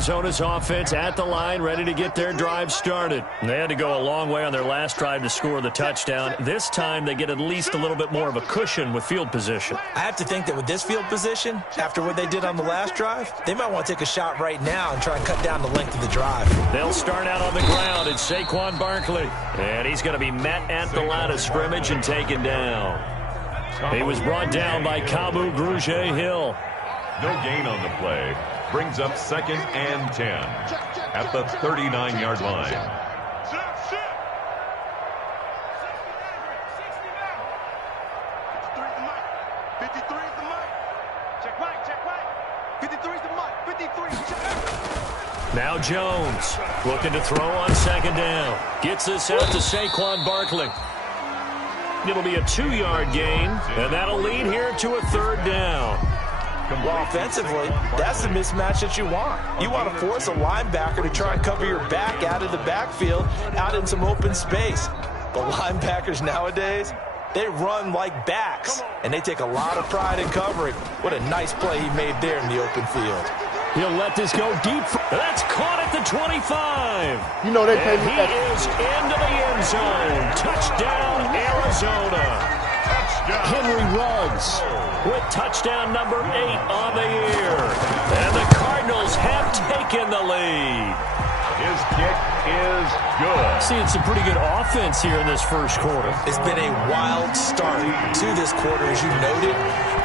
Arizona's offense at the line, ready to get their drive started. They had to go a long way on their last drive to score the touchdown. This time they get at least a little bit more of a cushion with field position. I have to think that with this field position, after what they did on the last drive, they might want to take a shot right now and try and cut down the length of the drive. They'll start out on the ground. It's Saquon Barkley. And he's going to be met at the line of scrimmage and taken down. He was brought down by Kamu Grugier-Hill. No gain on the play. Brings up 2nd and 10 at the 39-yard line. Now Jones looking to throw on 2nd down. Gets this out to Saquon Barkley. It'll be a 2-yard gain, and that'll lead here to a 3rd down. Well, offensively, that's the mismatch that you want. You want to force a linebacker to try and cover your back out of the backfield, out in some open space. But linebackers nowadays, they run like backs, and they take a lot of pride in covering. What a nice play he made there in the open field. He'll let this go deep. That's caught at the 25. You know they pay me. He is into the end zone. Touchdown, Arizona. Henry Ruggs with touchdown number 8 on the year. And the Cardinals have taken the lead. His kick is good. Seeing some pretty good offense here in this first quarter. It's been a wild start to this quarter, as you noted.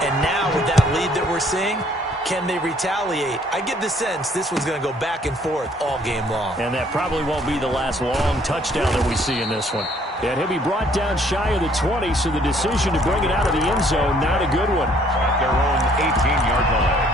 And now with that lead that we're seeing, can they retaliate? I get the sense this one's going to go back and forth all game long. And that probably won't be the last long touchdown that we see in this one. And he'll be brought down shy of the 20, so the decision to bring it out of the end zone, not a good one. At their own 18-yard line.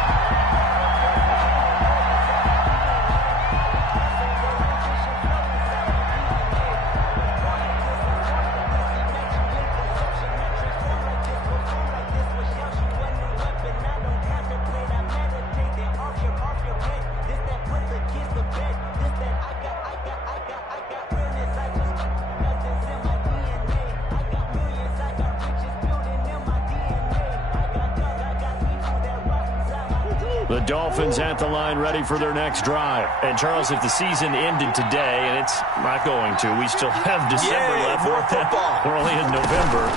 The Dolphins at the line ready for their next drive. And, Charles, if the season ended today, and it's not going to, we still have December left. More football. We're only in November.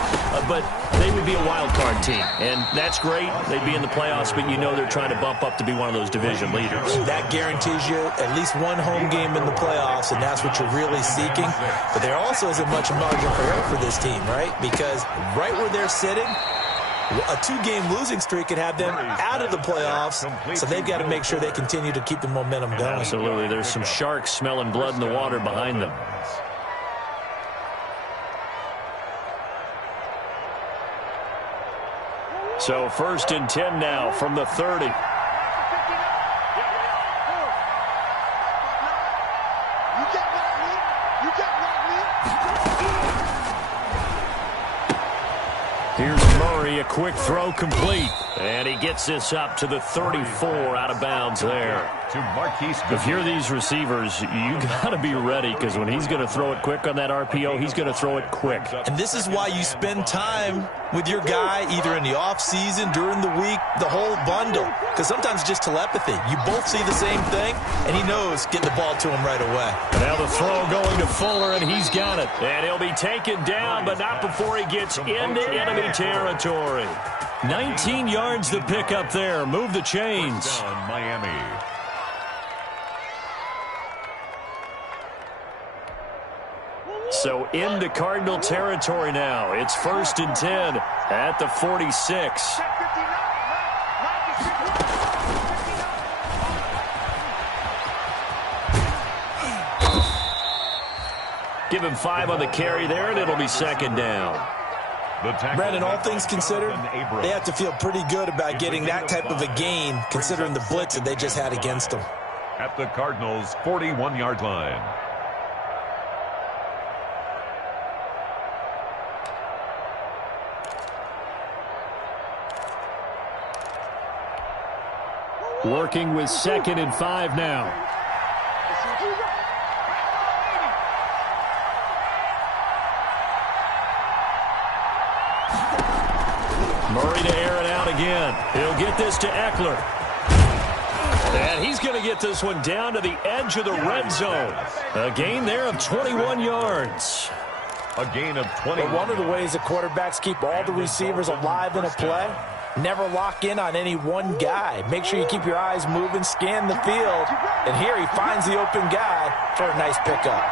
But they would be a wild card team. And that's great. They'd be in the playoffs, but you know they're trying to bump up to be one of those division leaders. That guarantees you at least one home game in the playoffs, and that's what you're really seeking. But there also isn't much margin for error for this team, right? Because right where they're sitting, a 2-game losing streak could have them out of the playoffs, so they've got to make sure they continue to keep the momentum going. Absolutely. There's some sharks smelling blood in the water behind them. So 1st and 10 now from the 30. Here's Murray, a quick throw complete. And he gets this up to the 34 out of bounds there. To Marquise. If you're these receivers, you got to be ready, because when he's going to throw it quick on that RPO, he's going to throw it quick. And this is why you spend time with your guy either in the offseason, during the week, the whole bundle. Because sometimes it's just telepathy. You both see the same thing, and he knows get the ball to him right away. Now the throw going to Fuller, and he's got it. And he'll be taken down, but not before he gets into enemy territory. 19 yards to pick up there. Move the chains. Down, Miami. So into Cardinal territory now. It's 1st and 10 at the 46. Give him 5 on the carry there, and it'll be 2nd down. Brandon, all things considered, they have to feel pretty good about getting that type of a gain, considering the blitz that they just had against them. At the Cardinals' 41-yard line. Working with 2nd and 5 now. Murray to air it out again. He'll get this to Eckler. And he's going to get this one down to the edge of the red zone. A gain there of 21 yards. A gain of 20. But one of the ways that quarterbacks keep all the receivers alive in a play, never lock in on any one guy. Make sure you keep your eyes moving, scan the field. And here he finds the open guy for a nice pickup.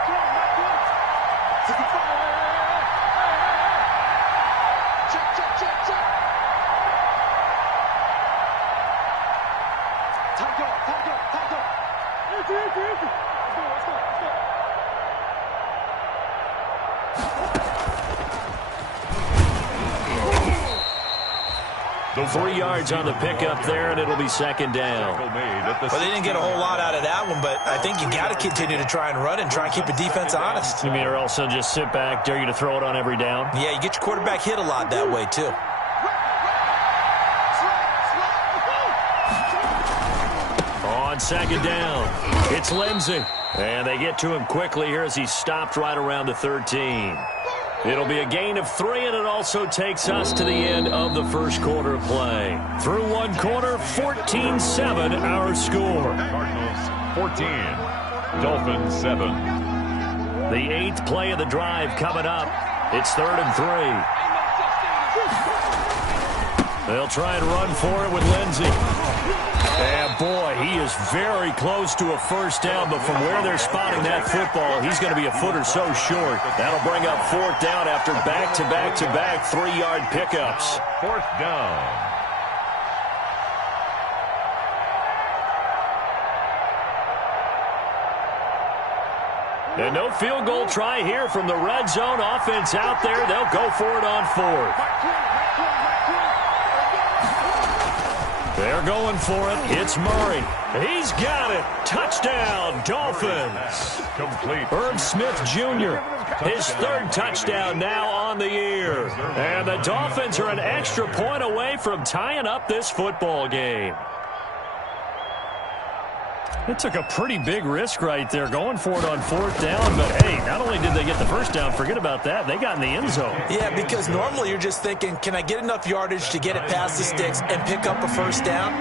The 3 yards on the pickup there, and it'll be second down. Well, they didn't get a whole lot out of that one, but I think you got to continue to try and run and try and keep the defense honest. You mean, or else they'll just sit back, dare you to throw it on every down? Yeah, you get your quarterback hit a lot that way, too. On second down, it's Lindsey. And they get to him quickly here as he's stopped right around the 13. It'll be a gain of 3, and it also takes us to the end of the first quarter of play. Through one quarter, 14-7 our score. Cardinals 14, Dolphins 7. The 8th play of the drive coming up. It's 3rd and 3. They'll try and run for it with Lindsey. And boy, he is very close to a first down, but from where they're spotting that football, he's going to be a foot or so short. That'll bring up 4th down after back-to-back-to-back 3-yard pickups. 4th down. And no field goal try here from the red zone offense out there. They'll go for it on 4th. They're going for it. It's Murray. He's got it. Touchdown, Dolphins. Complete. Herb Smith Jr., his 3rd touchdown now on the year. And the Dolphins are an extra point away from tying up this football game. It took a pretty big risk right there going for it on 4th down. But, hey, not only did they get the first down, forget about that, they got in the end zone. Yeah, because normally you're just thinking, can I get enough yardage to get it past the sticks and pick up a first down?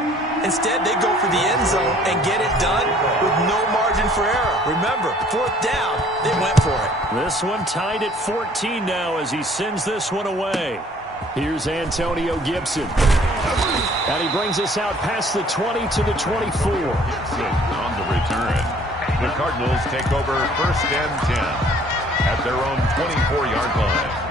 Instead, they go for the end zone and get it done with no margin for error. Remember, 4th down, they went for it. This one tied at 14 now as he sends this one away. Here's Antonio Gibson. And he brings us out past the 20 to the 24. Gibson on the return. The Cardinals take over 1st and 10 at their own 24-yard line.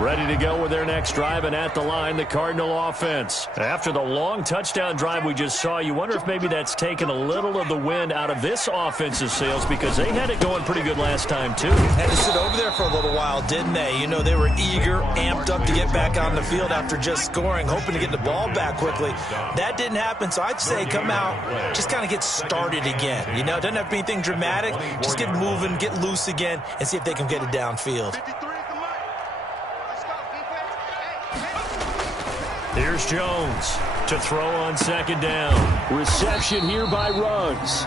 Ready to go with their next drive, and at the line, the Cardinal offense. After the long touchdown drive we just saw, you wonder if maybe that's taken a little of the wind out of this offensive sails because they had it going pretty good last time, too. Had to sit over there for a little while, didn't they? You know, they were eager, amped up to get back on the field after just scoring, hoping to get the ball back quickly. That didn't happen, so I'd say come out, just kind of get started again. You know, it doesn't have to be anything dramatic. Just get moving, get loose again, and see if they can get it downfield. Here's Jones to throw on second down. Reception here by Ruggs.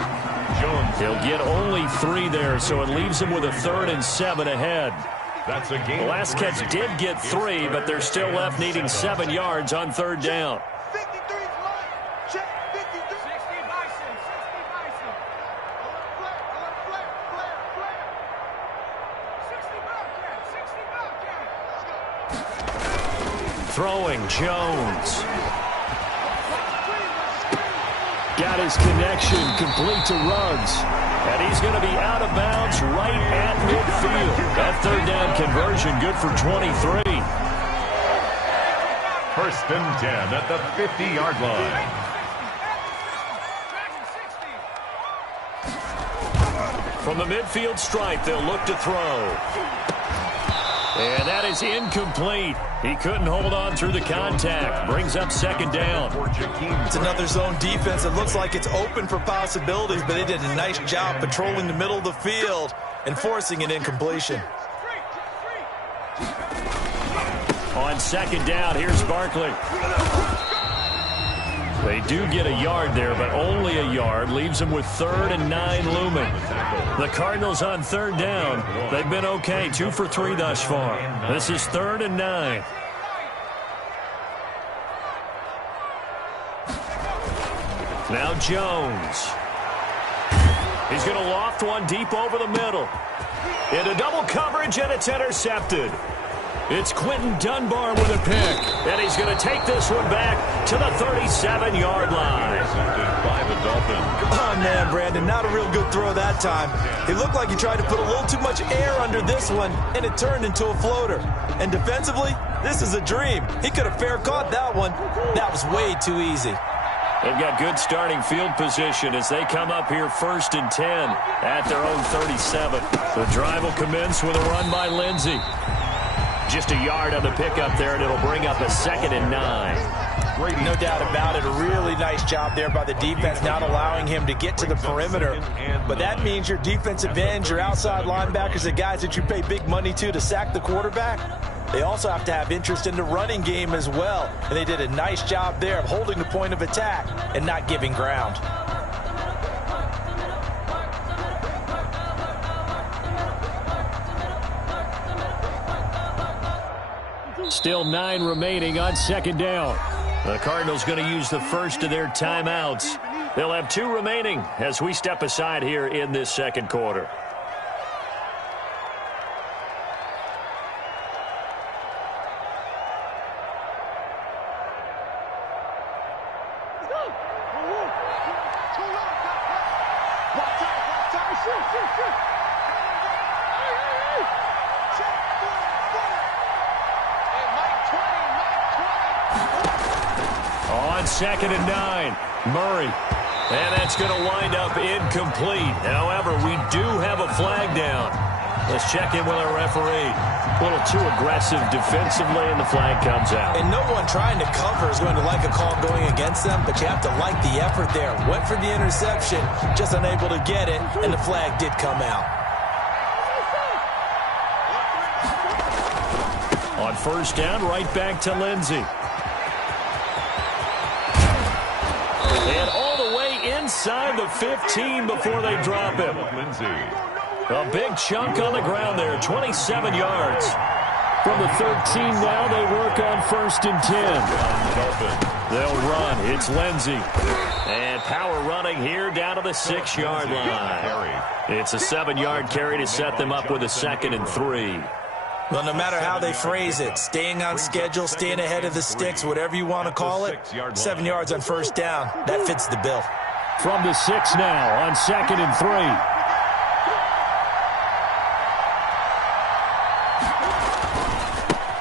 Jones. He'll get only 3 there, so it leaves him with a 3rd and 7 ahead. That's a gain. The last catch did get 3, but they're still left needing 7 yards on 3rd down. Throwing, Jones. Got his connection complete to Ruggs. And he's going to be out of bounds right at midfield. That 3rd down conversion good for 23. 1st and 10 at the 50-yard line. From the midfield stripe, they'll look to throw. And that is incomplete. He couldn't hold on through the contact. Brings up 2nd down. It's another zone defense. It looks like it's open for possibilities, but they did a nice job patrolling the middle of the field and forcing an incompletion. On 2nd down, here's Barkley. They do get a yard there, but only a yard. Leaves them with 3rd and 9 looming. The Cardinals on 3rd down. They've been okay, 2 for 3 thus far. This is 3rd and 9. Now Jones. He's going to loft one deep over the middle. Into double coverage, and it's intercepted. It's Quentin Dunbar with a pick, and he's going to take this one back to the 37-yard line. Oh, man, Brandon, not a real good throw that time. It looked like he tried to put a little too much air under this one, and it turned into a floater. And defensively, this is a dream. He could have fair caught that one. That was way too easy. They've got good starting field position as they come up here 1st and 10 at their own 37. The drive will commence with a run by Lindsey. Just a yard on the pickup there, and it'll bring up a 2nd and 9. No doubt about it. A really nice job there by the defense, not allowing him to get to the perimeter. But that means your defensive ends, your outside linebackers, the guys that you pay big money to sack the quarterback, they also have to have interest in the running game as well. And they did a nice job there of holding the point of attack and not giving ground. Still 9 remaining on 2nd down. The Cardinals going to use the first of their timeouts. They'll have 2 remaining as we step aside here in this 2nd quarter. On 2nd and 9, Murray. And that's going to wind up incomplete. However, we do have a flag down. Let's check in with our referee. A little too aggressive defensively, and the flag comes out. And no one trying to cover is going to like a call going against them, but you have to like the effort there. Went for the interception, just unable to get it, and the flag did come out. On 1st down, right back to Lindsey. And all the way inside the 15 before they drop him. A big chunk on the ground there, 27 yards. From the 13 now, they work on 1st and 10. They'll run. It's Lindsey. And power running here down to the 6-yard line. It's a 7-yard carry to set them up with a 2nd and 3. Well, no matter how they phrase it, staying on schedule, staying ahead of the sticks, whatever you want to call it, 7 yards on 1st down, that fits the bill. From the 6 now on 2nd and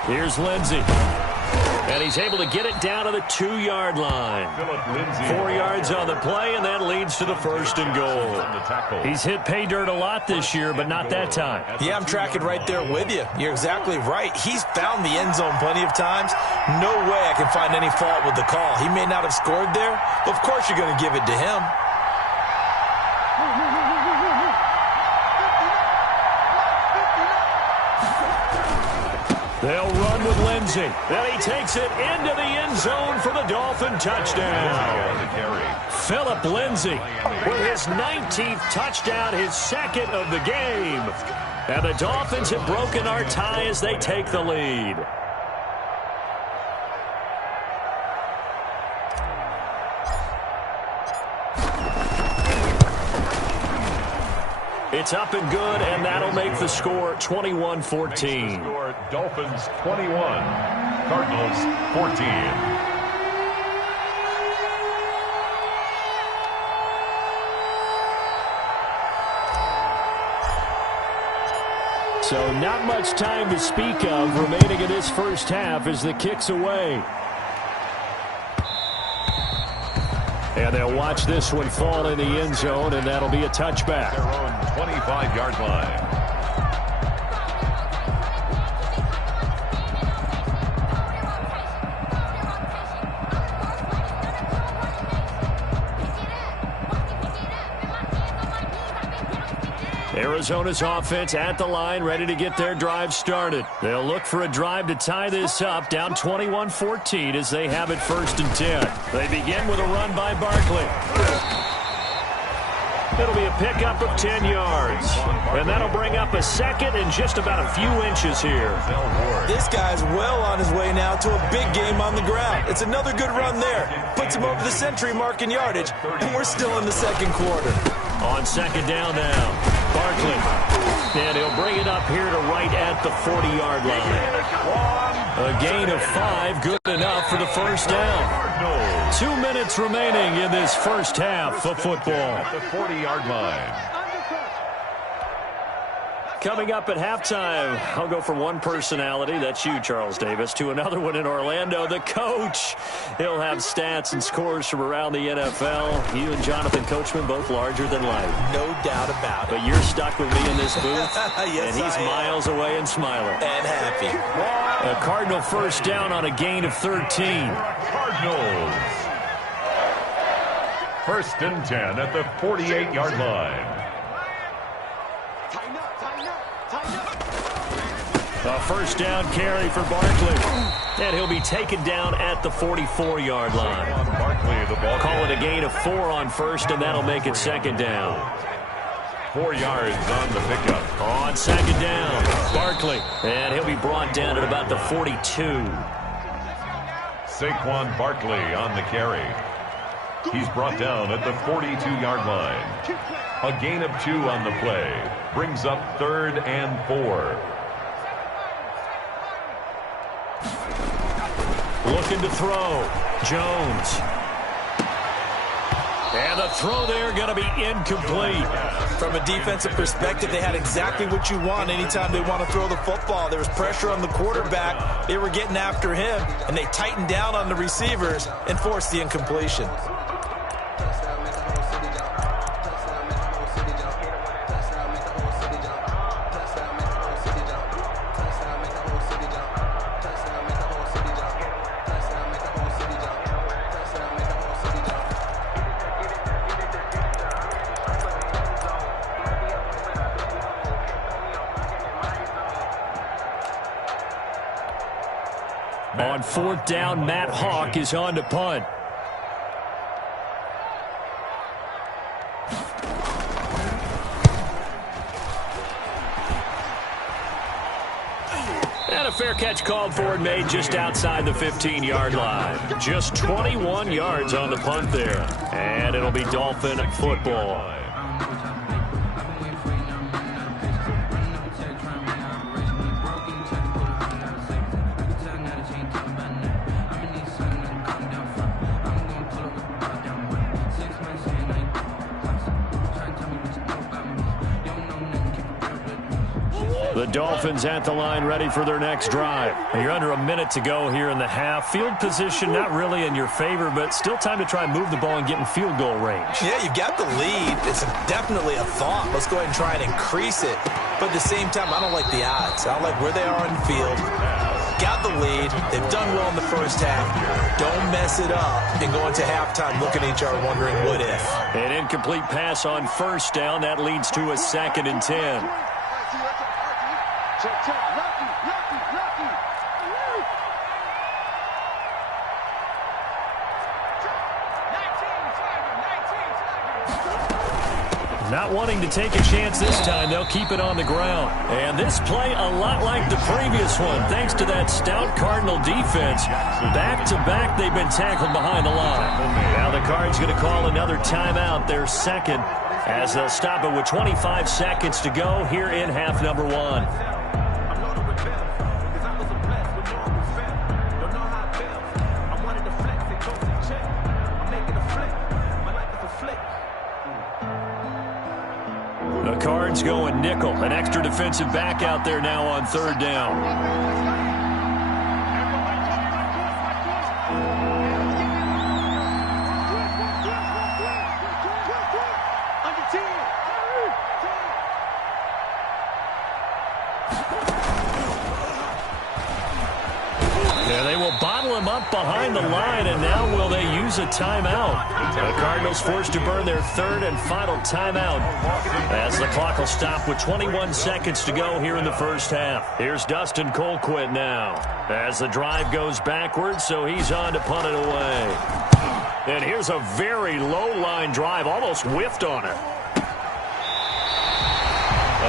3. Here's Lindsey. And he's able to get it down to the 2-yard line. 4 yards on the play, and that leads to the 1st and goal. He's hit pay dirt a lot this year, but not that time. Yeah, I'm tracking right there with you. You're exactly right. He's found the end zone plenty of times. No way I can find any fault with the call. He may not have scored there, but of course you're going to give it to him. They'll run with Lindsey. Then he takes it into the end zone for the Dolphin touchdown. Philip Lindsey with his 19th touchdown, his 2nd of the game. And the Dolphins have broken our tie as they take the lead. It's up and good, and that'll make the score 21-14. Dolphins 21, Cardinals 14. So not much time to speak of remaining in this first half as the kick's away. And they'll watch this one fall in the end zone, and that'll be a touchback. Their own 25-yard line. Arizona's offense at the line, ready to get their drive started. They'll look for a drive to tie this up, down 21-14 as they have it 1st and 10. They begin with a run by Barkley. It'll be a pickup of 10 yards. And that'll bring up a second and just about a few inches here. This guy's well on his way now to a big game on the ground. It's another good run there. Puts him over the century mark in yardage, and we're still in the second quarter. On second down now, Barkley. And he'll bring it up here to right at the 40-yard line. A gain of 5, good enough for the first down. 2 minutes remaining in this first half of football. The 40-yard line. Coming up at halftime, I'll go from one personality, that's you, Charles Davis, to another one in Orlando, the coach. He'll have stats and scores from around the NFL. You and Jonathan Coachman, both larger than life. No doubt about it. But you're stuck with me in this booth, Yes, and he's miles away and smiling. And happy. A Cardinal first down on a gain of 13. Cardinals. First and 10 at the 48-yard line. A first down carry for Barkley. And he'll be taken down at the 44-yard line. Barkley, the ball. Call it a gain of 4 on first, and that'll make it second down. 4 yards on the pickup. On second down, Barkley. And he'll be brought down at about the 42. Saquon Barkley on the carry. He's brought down at the 42-yard line. A gain of 2 on the play. Brings up 3rd and 4. Looking to throw. Jones. And the throw there going to be incomplete. From a defensive perspective, they had exactly what you want anytime they want to throw the football. There was pressure on the quarterback. They were getting after him, and they tightened down on the receivers and forced the incompletion. On fourth down, Matt Hawk is on to punt. And a fair catch called for and made just outside the 15-yard line. Just 21 yards on the punt there. And it'll be Dolphin football. The Dolphins at the line ready for their next drive. You're under a minute to go here in the half. Field position not really in your favor, but still time to try and move the ball and get in field goal range. Yeah, you've got the lead. It's definitely a thought. Let's go ahead and try and increase it. But at the same time, I don't like the odds. I don't like where they are on the field. Got the lead. They've done well in the first half. Don't mess it up and go into halftime looking at each other wondering what if. An incomplete pass on first down. That leads to a 2nd and 10. Not wanting to take a chance this time, they'll keep it on the ground. And this play a lot like the previous one, thanks to that stout Cardinal defense. Back-to-back, they've been tackled behind the line. Now the Cards going to call another timeout, their second, as they'll stop it with 25 seconds to go here in half number 1. The Cards going nickel. An extra defensive back out there now on 3rd down. Yeah, they will bottle him up behind the line, and now will they use a timeout? The Cardinals forced to burn their 3rd and final timeout as the clock will stop with 21 seconds to go here in the first half. Here's Dustin Colquitt now as the drive goes backwards, so he's on to punt it away. And here's a very low line drive, almost whiffed on it.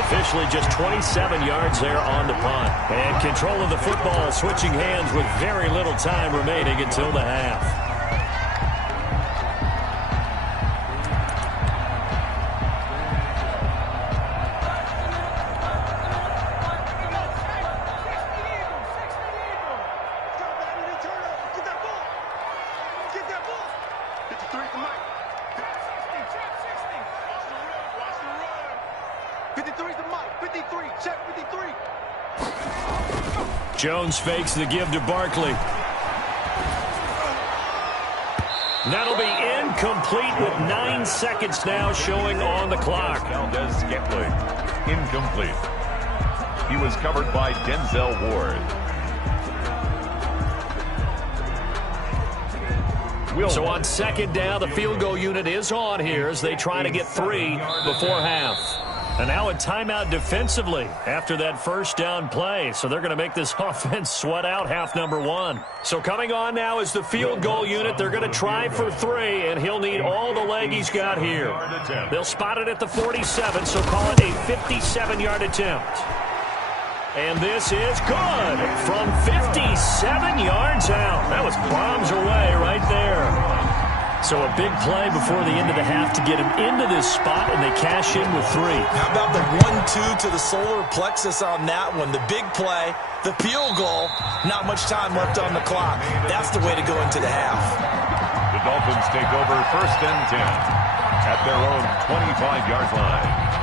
Officially just 27 yards there on the punt. And control of the football switching hands with very little time remaining until the half. Jones fakes the give to Barkley. That'll be incomplete with 9 seconds now showing on the clock. Scantling. Incomplete. He was covered by Denzel Ward. So on second down, the field goal unit is on here as they try to get 3 before half. And now a timeout defensively after that first down play. So they're going to make this offense sweat out half number 1. So coming on now is the field goal unit. They're going to try for 3, and he'll need all the leg he's got here. They'll spot it at the 47, so call it a 57-yard attempt. And this is good from 57 yards out. That was bombs away right there. So a big play before the end of the half to get him into this spot, and they cash in with 3. How about the 1-2 to the solar plexus on that one? The big play, the field goal, not much time left on the clock. That's the way to go into the half. The Dolphins take over 1st and 10 at their own 25-yard line.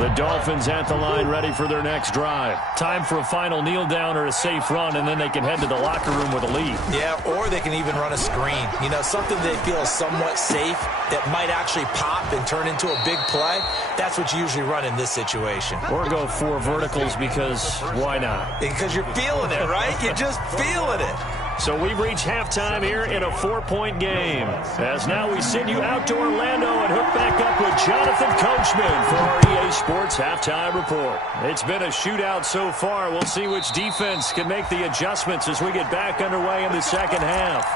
The Dolphins at the line ready for their next drive. Time for a final kneel down or a safe run, and then they can head to the locker room with a lead. Yeah, or they can even run a screen. You know, something they feel is somewhat safe that might actually pop and turn into a big play. That's what you usually run in this situation. Or go 4 verticals because why not? Because you're feeling it, right? You're just feeling it. So we've reached halftime here in a 4-point game. As now we send you out to Orlando and hook back up with Jonathan Coachman for our EA Sports Halftime Report. It's been a shootout so far. We'll see which defense can make the adjustments as we get back underway in the second half.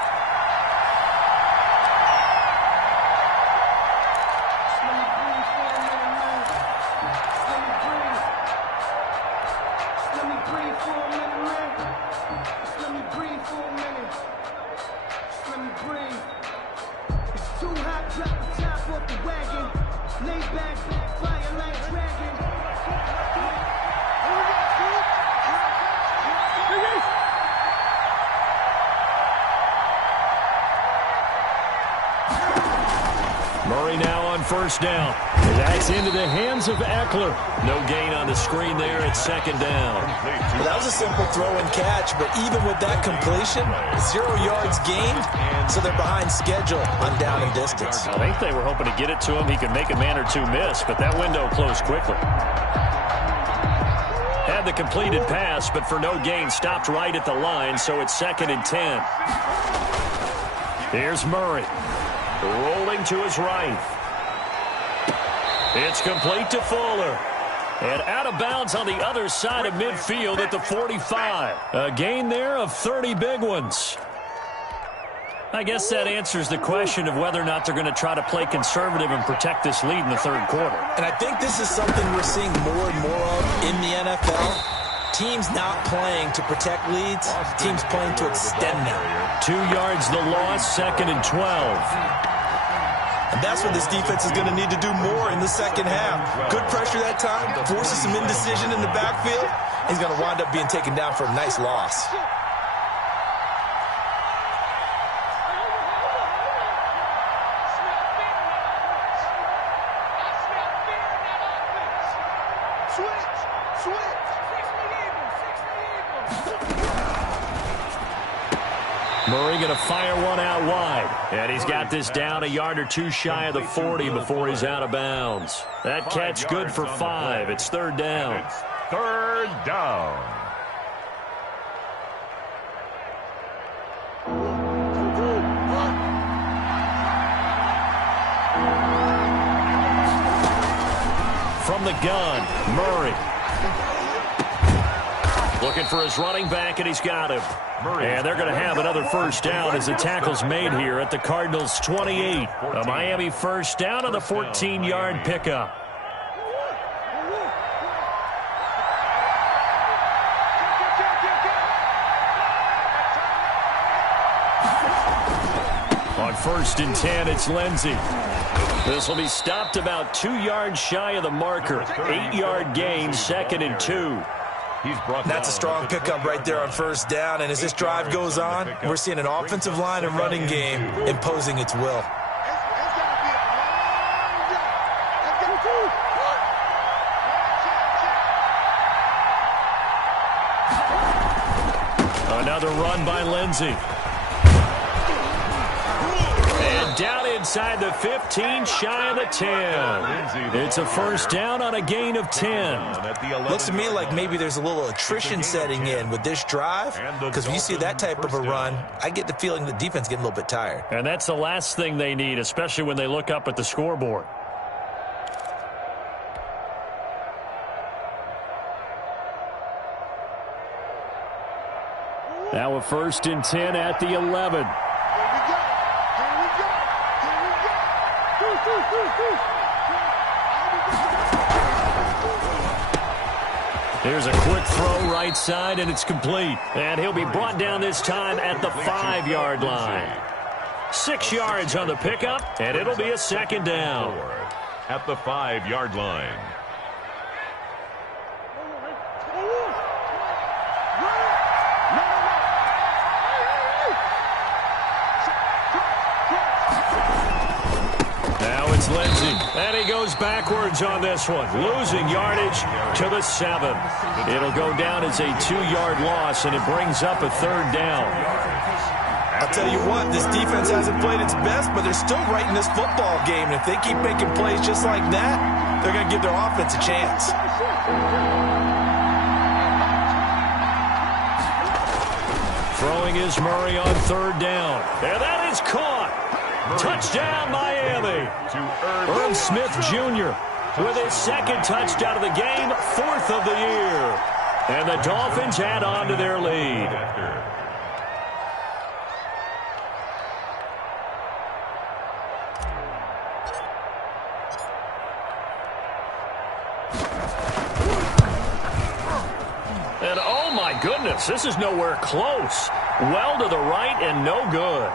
Murray now on first down. That's into the hands of Eckler. No gain on the screen there at second down. Well, that was a simple throw and catch, but even with that completion, 0 yards gained, so they're behind schedule on down and distance. I think they were hoping to get it to him. He could make a man or 2 miss, but that window closed quickly. Had the completed pass, but for no gain, stopped right at the line, so it's 2nd and 10. Here's Murray. Rolling to his right. It's complete to Fuller. And out of bounds on the other side of midfield at the 45. A gain there of 30 big ones. I guess that answers the question of whether or not they're going to try to play conservative and protect this lead in the 3rd quarter. And I think this is something we're seeing more and more of in the NFL. Teams not playing to protect leads, teams playing to extend them. 2 yards the loss, 2nd and 12. And that's what this defense is going to need to do more in the second half. Good pressure that time, forces some indecision in the backfield. He's going to wind up being taken down for a nice loss. Murray going to fire one out wide. And he's got this down a yard or 2 shy of the 40 before he's out of bounds. That catch good for 5. It's 3rd down. It's 3rd down. From the gun, Murray. Looking for his running back, and he's got him. And they're going to have another first down as the tackle's made here at the Cardinals' 28. A Miami first down on the 14-yard pickup. On 1st and 10, it's Lindsey. This will be stopped about 2 yards shy of the marker. 8-yard gain, 2nd and 2. That's a strong pickup right there on first down, and as this drive goes on, we're seeing an offensive line and running game imposing its will. Another run by Lindsey. And down inside the 15, shy of the 10. It's a first down on a gain of 10. Looks to me like maybe there's a little attrition setting in with this drive, because when you see that type of a run, I get the feeling the defense getting a little bit tired. And that's the last thing they need, especially when they look up at the scoreboard. Now a 1st and 10 at the 11. Here's a quick throw right side, and it's complete. And he'll be brought down this time at the 5-yard line. 6 yards on the pickup, and it'll be a 2nd down. At the 5-yard line. Lindsey, and he goes backwards on this one, losing yardage to the 7. It'll go down as a 2-yard loss, and it brings up a 3rd down. I'll tell you what, this defense hasn't played its best, but they're still right in this football game, and if they keep making plays just like that, they're going to give their offense a chance. Throwing is Murray on 3rd down, and that is caught. Touchdown, Miami. Irv Smith Jr. with his 2nd touchdown of the game, 4th of the year. And the Dolphins add on to their lead. And oh my goodness, this is nowhere close. Well to the right and no good.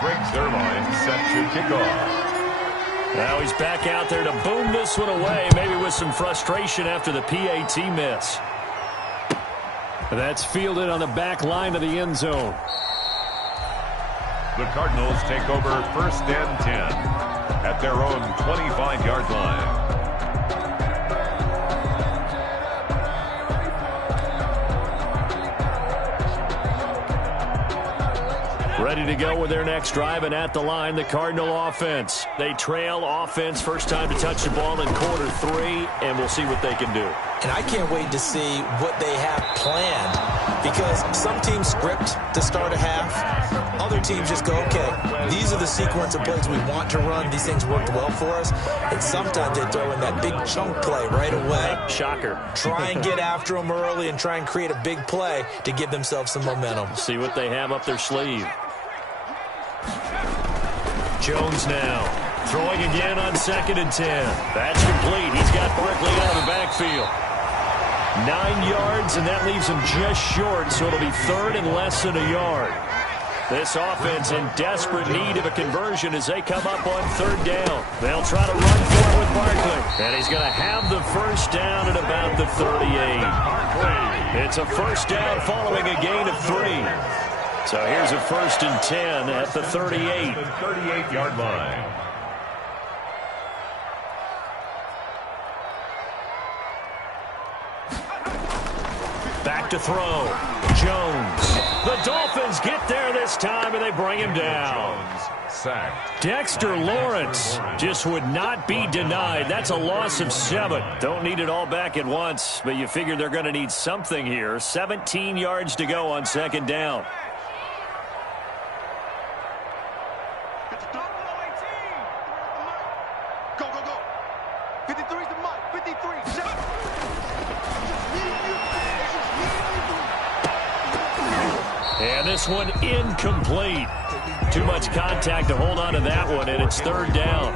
Greg Zerline set to kick off. Now he's back out there to boom this one away, maybe with some frustration after the PAT miss. That's fielded on the back line of the end zone. The Cardinals take over 1st and 10 at their own 25-yard line. Ready to go with their next drive, and at the line, the Cardinal offense. They trail offense, first time to touch the ball in quarter 3, and we'll see what they can do. And I can't wait to see what they have planned, because some teams script to start a half. Other teams just go, okay, these are the sequence of plays we want to run. These things worked well for us. And sometimes they throw in that big chunk play right away. Shocker. Try and get after them early and try and create a big play to give themselves some momentum. See what they have up their sleeve. Jones now throwing again on 2nd and 10. That's complete. He's got Barkley out of the backfield. 9 yards, and that leaves him just short, so it'll be 3rd and less than a yard. This offense in desperate need of a conversion as they come up on 3rd down. They'll try to run for it with Barkley, and he's going to have the first down at about the 38. It's a first down following a gain of 3. So here's a 1st and 10 at the 38. 38-yard line. Back to throw. Jones. The Dolphins get there this time, and they bring him down. Sacked. Dexter Lawrence just would not be denied. That's a loss of 7. Don't need it all back at once, but you figure they're going to need something here. 17 yards to go on 2nd down. And this one incomplete. Too much contact to hold on to that one, and it's third down.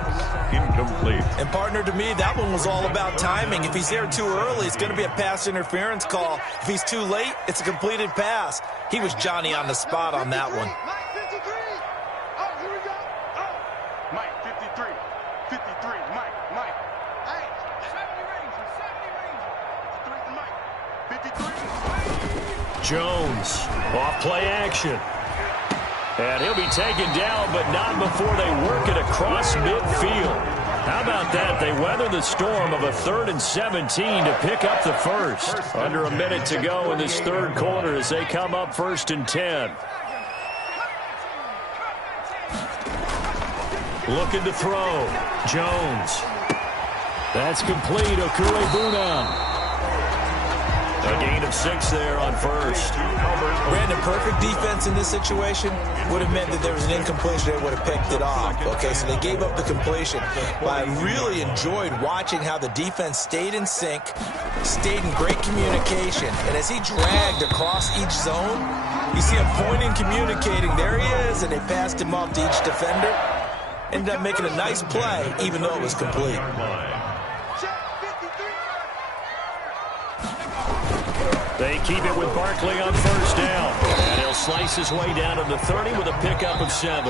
Incomplete. And partner, to me, that one was all about timing. If he's there too early, it's going to be a pass interference call. If he's too late, it's a completed pass. He was Johnny on the spot on that one. Mike 53. Oh, here we go. Oh. Mike 53. 53. Mike. Hey, 70 Ranger. 53 to Mike. 53. Jones off play action. And he'll be taken down, but not before they work it across midfield. How about that? They weather the storm of a 3rd and 17 to pick up the first. Under a minute to go in this third quarter as they come up 1st and 10. Looking to throw. Jones. That's complete. Okwuegbunam. A gain of 6 there on first. Brandon, perfect defense in this situation would have meant that there was an incompletion. They would have picked it off. Okay, so they gave up the completion. But I really enjoyed watching how the defense stayed in sync, stayed in great communication. And as he dragged across each zone, you see him pointing, communicating. There he is, and they passed him off to each defender. Ended up making a nice play, even though it was complete. They keep it with Barkley on first down. And he'll slice his way down to the 30 with a pickup of 7.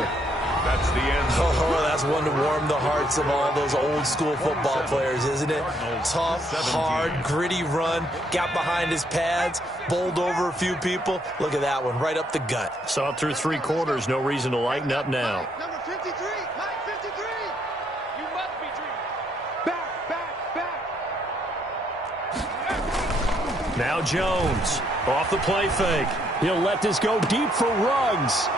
That's the end. Oh, that's one to warm the hearts of all those old school football players, isn't it? Tough, hard, gritty run. Got behind his pads, bowled over a few people. Look at that one, right up the gut. Saw it through 3 quarters. No reason to lighten up now. Number 53. Mike 53. You must be dreaming. Back. Now Jones off the play fake. He'll let this go deep for Ruggs.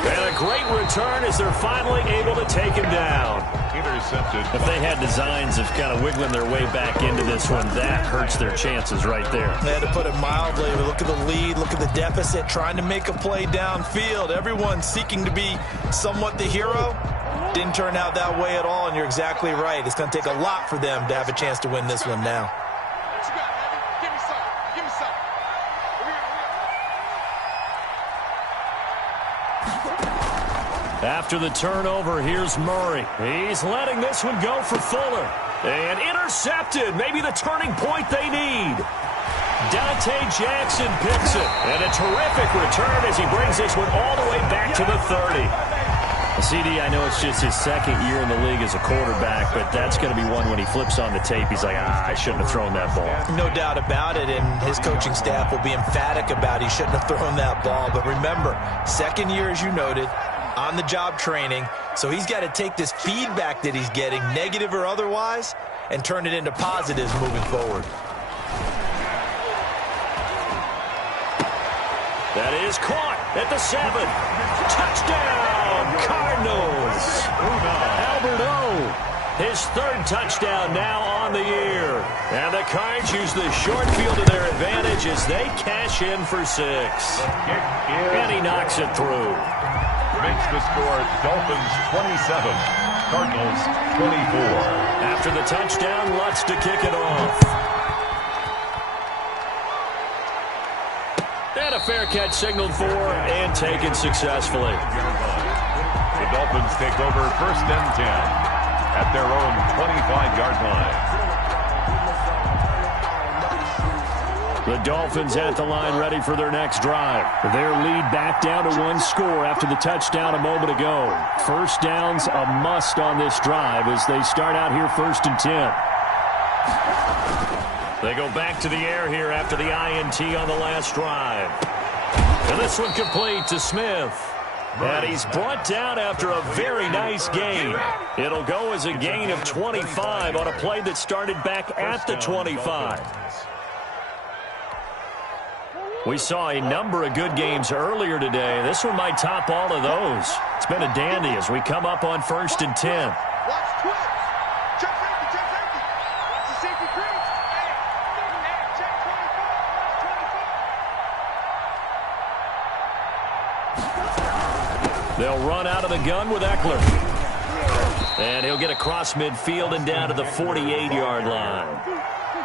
And a great return as they're finally able to take him down. Intercepted. If they had designs of kind of wiggling their way back into this one, that hurts their chances right there. They had to put it mildly. Look at the lead, look at the deficit, trying to make a play downfield. Everyone seeking to be somewhat the hero. Didn't turn out that way at all, and you're exactly right. It's going to take a lot for them to have a chance to win this one now. What you got, baby? Give me some. After the turnover, here's Murray. He's letting this one go for Fuller. And intercepted. Maybe the turning point they need. Dante Jackson picks it. And a terrific return as he brings this one all the way back to the 30. CD, I know it's just his 2nd year in the league as a quarterback, but that's going to be one when he flips on the tape. He's like, I shouldn't have thrown that ball. No doubt about it, and his coaching staff will be emphatic about he shouldn't have thrown that ball. But remember, 2nd year, as you noted, on-the-job training, so he's got to take this feedback that he's getting, negative or otherwise, and turn it into positives moving forward. That is caught at the 7. Touchdown, Cardinals. Albert O, his 3rd touchdown now on the year. And the Cards use the short field to their advantage as they cash in for 6. And he knocks it through. Makes the score Dolphins 27, Cardinals 24. After the touchdown, Lutz to kick it off. And a fair catch signaled for and taken successfully. The Dolphins take over 1st and 10 at their own 25-yard line. The Dolphins at the line ready for their next drive. Their lead back down to 1 score after the touchdown a moment ago. First down's a must on this drive as they start out here 1st and 10. They go back to the air here after the INT on the last drive. And this one complete to Smith. And he's brought down after a very nice gain. It'll go as a gain of 25 on a play that started back at the 25. We saw a number of good games earlier today. This one might top all of those. It's been a dandy as we come up on 1st and 10. Watch twitch. Check safety. Watch the safety crease. Hey, check 24. They'll run out of the gun with Eckler. And he'll get across midfield and down to the 48-yard line.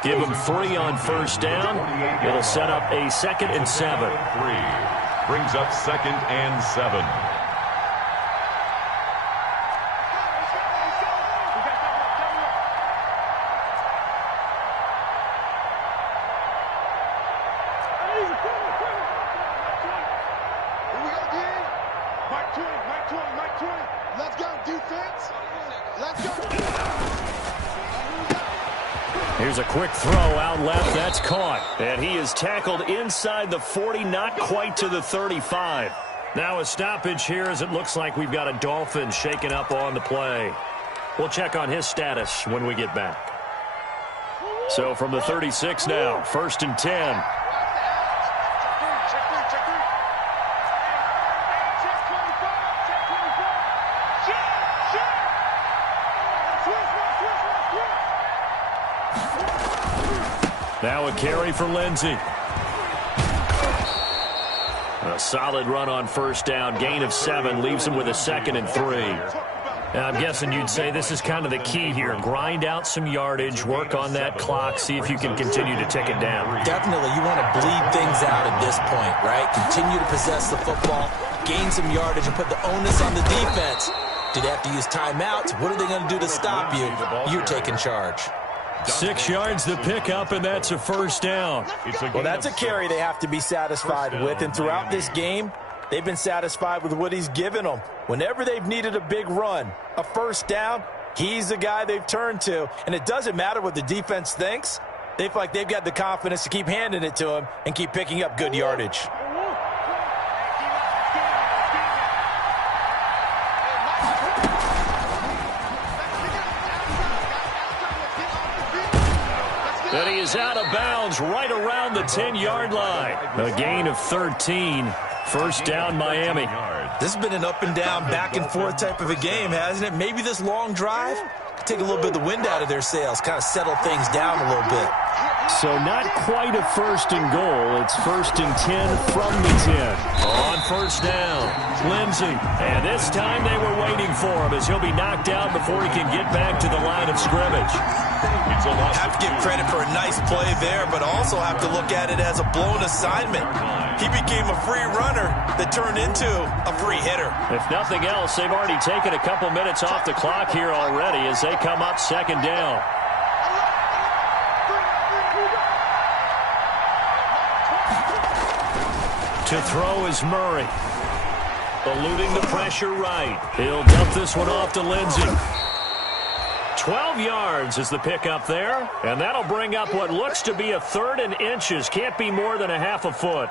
Give him 3 on first down. It'll set up a 2nd and 7. 3 brings up 2nd and 7. Here's a quick throw out left. That's caught. And he is tackled inside the 40, not quite to the 35. Now a stoppage here as it looks like we've got a Dolphin shaken up on the play. We'll check on his status when we get back. So from the 36 now, 1st and 10. Now a carry for Lindsey. A solid run on first down. Gain of 7 leaves him with a 2nd and 3. Now I'm guessing you'd say this is kind of the key here. Grind out some yardage, work on that clock, see if you can continue to tick it down. Definitely, you want to bleed things out at this point, right? Continue to possess the football, gain some yardage, and put the onus on the defense. Do they have to use timeouts? What are they going to do to stop you? You're taking charge. 6 yards the pickup, and that's a first down. Well, that's a carry they have to be satisfied with, and throughout this game, they've been satisfied with what he's given them. Whenever they've needed a big run, a first down, he's the guy they've turned to, and it doesn't matter what the defense thinks. They feel like they've got the confidence to keep handing it to him and keep picking up good yardage. And he is out of bounds right around the 10-yard line. A gain of 13. First down, Miami. This has been an up-and-down, back-and-forth type of a game, hasn't it? Maybe this long drive could take a little bit of the wind out of their sails, kind of settle things down a little bit. So not quite a 1st and goal. It's 1st and 10 from the 10. On first down, Lindsey. And this time they were waiting for him as he'll be knocked out before he can get back to the line of scrimmage. Have to give credit for a nice play there, but also have to look at it as a blown assignment. He became a free runner that turned into a free hitter. If nothing else, they've already taken a couple minutes off the clock here already as they come up 2nd down. To throw is Murray. Eluding the pressure right. He'll dump this one off to Lindsey. 12 yards is the pickup there, and that'll bring up what looks to be a 3rd and inches. Can't be more than a half a foot.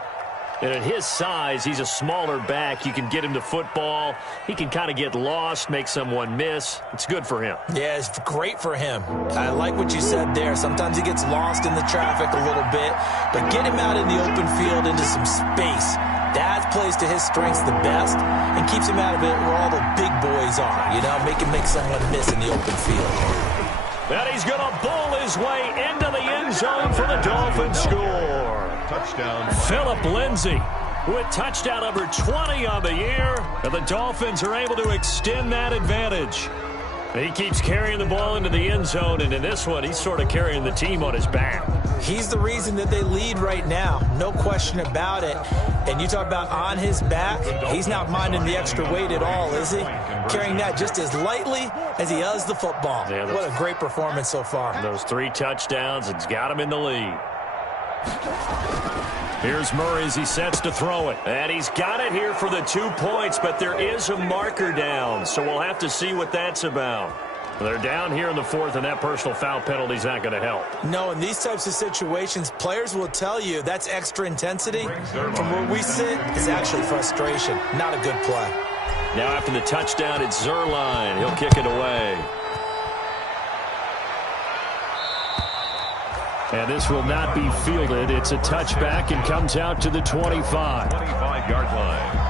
And at his size, he's a smaller back. You can get him to football. He can kind of get lost, make someone miss. It's good for him. Yeah, it's great for him. I like what you said there. Sometimes he gets lost in the traffic a little bit, but get him out in the open field into some space. That plays to his strengths the best and keeps him out of it where all the big boys are, you know, make someone miss in the open field. And he's going to bowl his way into the end zone for the Dolphins score. Touchdown. Phillip Lindsey with touchdown number 20 on the year. And the Dolphins are able to extend that advantage. He keeps carrying the ball into the end zone, and in this one, he's sort of carrying the team on his back. He's the reason that they lead right now, no question about it. And you talk about on his back, he's not minding the extra weight at all, is he? Carrying that just as lightly as he does the football. Yeah, what a great performance so far. Those 3 touchdowns, it's got him in the lead. Here's Murray as he sets to throw it. And he's got it here for the 2 points, but there is a marker down, so we'll have to see what that's about. They're down here in the 4th, and that personal foul penalty is not going to help. No, in these types of situations, players will tell you that's extra intensity. From where we sit, it's actually frustration. Not a good play. Now after the touchdown, it's Zuerlein. He'll kick it away. And this will not be fielded. It's a touchback and comes out to the 25. 25-yard line.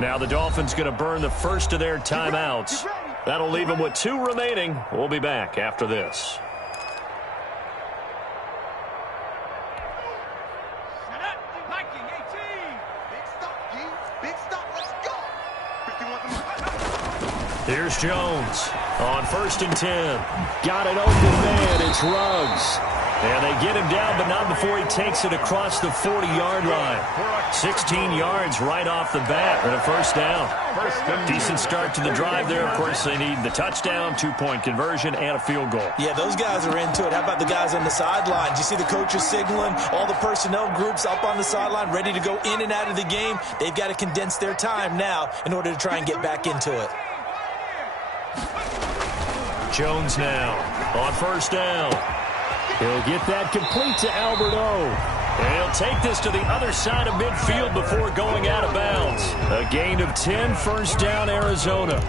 Now the Dolphins going to burn the first of their timeouts. That'll leave them with 2 remaining. We'll be back after this. Here's Jones on 1st and 10. Got an open man. It's Ruggs. And they get him down, but not before he takes it across the 40-yard line. 16 yards right off the bat and a first down. Decent start to the drive there. Of course, they need the touchdown, 2-point conversion, and a field goal. Yeah, those guys are into it. How about the guys on the sideline? Do you see the coaches signaling? All the personnel groups up on the sideline ready to go in and out of the game. They've got to condense their time now in order to try and get back into it. Jones now on 1st down. He'll get that complete to Albert O. And he'll take this to the other side of midfield before going out of bounds. A gain of 10, 1st down, Arizona.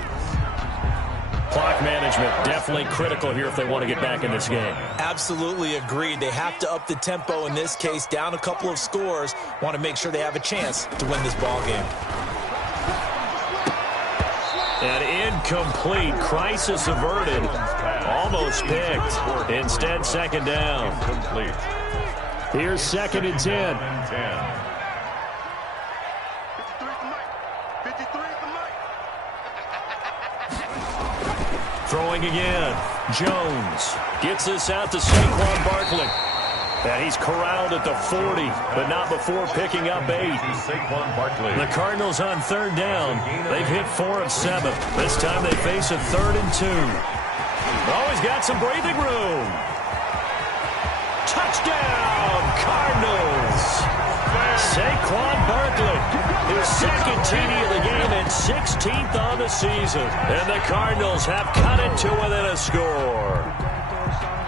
Clock management definitely critical here if they want to get back in this game. Absolutely agreed. They have to up the tempo in this case, down a couple of scores. Want to make sure they have a chance to win this ball game. An incomplete. Crisis averted. Almost picked. Instead, 2nd down. Here's 2nd and 10. 53 for Mike. Throwing again. Jones gets this out to Saquon Barkley. And he's corralled at the 40, but not before picking up 8. The Cardinals on 3rd down. They've hit 4 of 7. This time they face a 3rd and 2. Oh, he's got some breathing room. Touchdown, Cardinals. Saquon Barkley, his 2nd TD of the game and 16th on the season. And the Cardinals have cut it to within a score.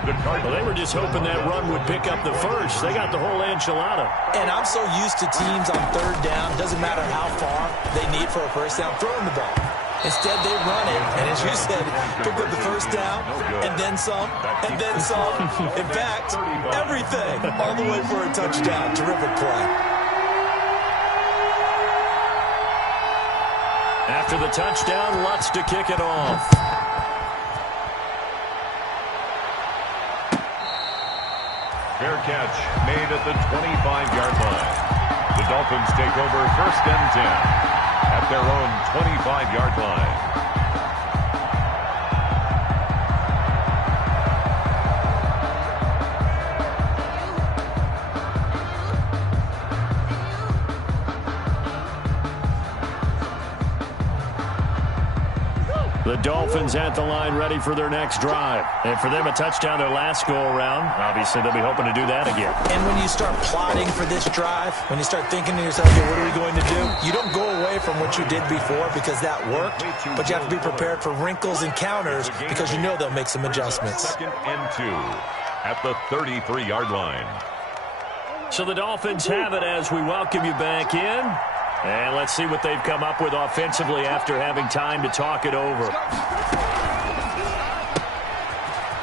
Well, they were just hoping that run would pick up the first. They got the whole enchilada. And I'm so used to teams on 3rd down, doesn't matter how far they need for a first down, throwing the ball. Instead, they run it, and as you said, pick up the first down, and then some, and then some. In fact, everything, all the way for a touchdown. Terrific play. After the touchdown, Lutz to kick it off. Fair catch made at the 25-yard line. The Dolphins take over 1st and 10 at their own 25-yard line. The Dolphins at the line ready for their next drive. And for them, a touchdown their last go-around. Obviously, they'll be hoping to do that again. And when you start plotting for this drive, when you start thinking to yourself, okay, what are we going to do? You don't go away from what you did before because that worked, but you have to be prepared for wrinkles and counters because you know they'll make some adjustments. 2nd and 2 at the 33-yard line. So the Dolphins have it as we welcome you back in. And let's see what they've come up with offensively after having time to talk it over.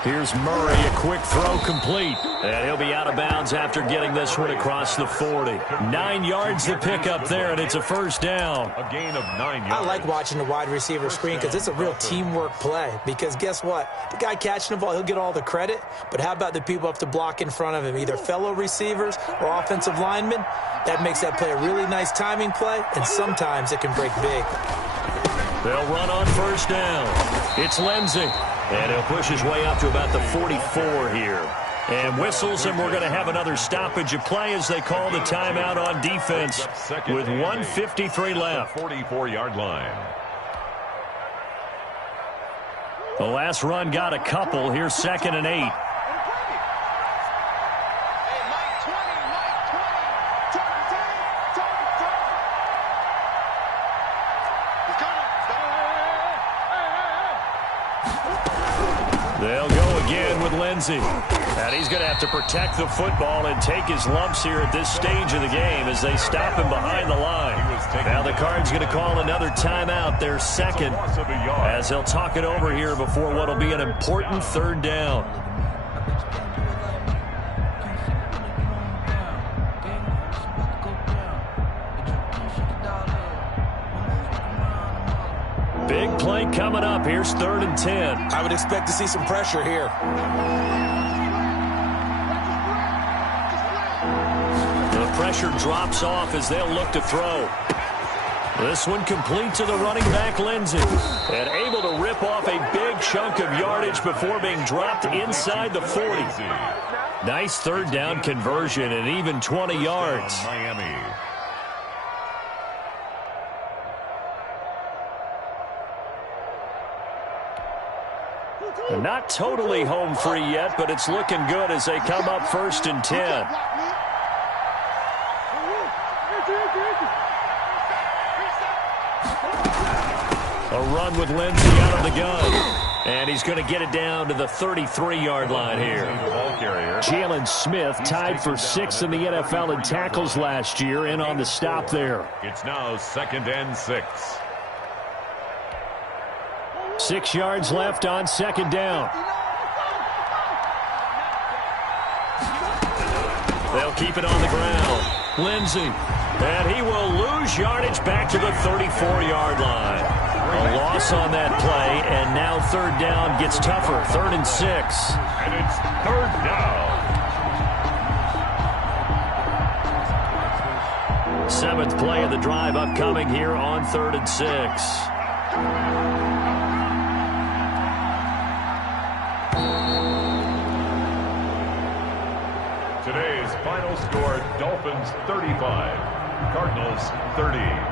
Here's Murray, a quick throw complete. And he'll be out of bounds after getting this one across the 40. 9 yards to pick up there, and it's a first down. A gain of 9 yards. I like watching the wide receiver screen because it's a real teamwork play. Because guess what? The guy catching the ball, he'll get all the credit. But how about the people up to block in front of him, either fellow receivers or offensive linemen? That makes that play a really nice timing play, and sometimes it can break big. They'll run on first down. It's Lindsey. And he'll push his way up to about the 44 here. And whistles, and we're going to have another stoppage of play as they call the timeout on defense with 1:53 left. 44-yard line. The last run got a couple. Here's 2nd and 8. They'll go again with Lindsey. And he's going to have to protect the football and take his lumps here at this stage of the game as they stop him behind the line. Now the Cards going to call another timeout, their 2nd, as he'll talk it over here before what will be an important 3rd down. play coming up. Here's 3rd and 10. I would expect to see some pressure here. The pressure drops off as they'll look to throw. This one complete to the running back, Lindsey. And able to rip off a big chunk of yardage before being dropped inside the 40. Nice 3rd down conversion and even 20 yards. Miami. Not totally home free yet, but it's looking good as they come up 1st and 10. A run with Lindsey out of the gun. And he's going to get it down to the 33-yard line here. Jalen Smith tied for 6th in the NFL in tackles last year, in on the stop there. It's now 2nd and 6. 6 yards left on 2nd down. They'll keep it on the ground. Lindsey. And he will lose yardage back to the 34-yard line. A loss on that play, and now 3rd down gets tougher. 3rd and 6. And it's 3rd down. 7th play of the drive upcoming here on 3rd and 6. Today's final score, Dolphins 35, Cardinals 30.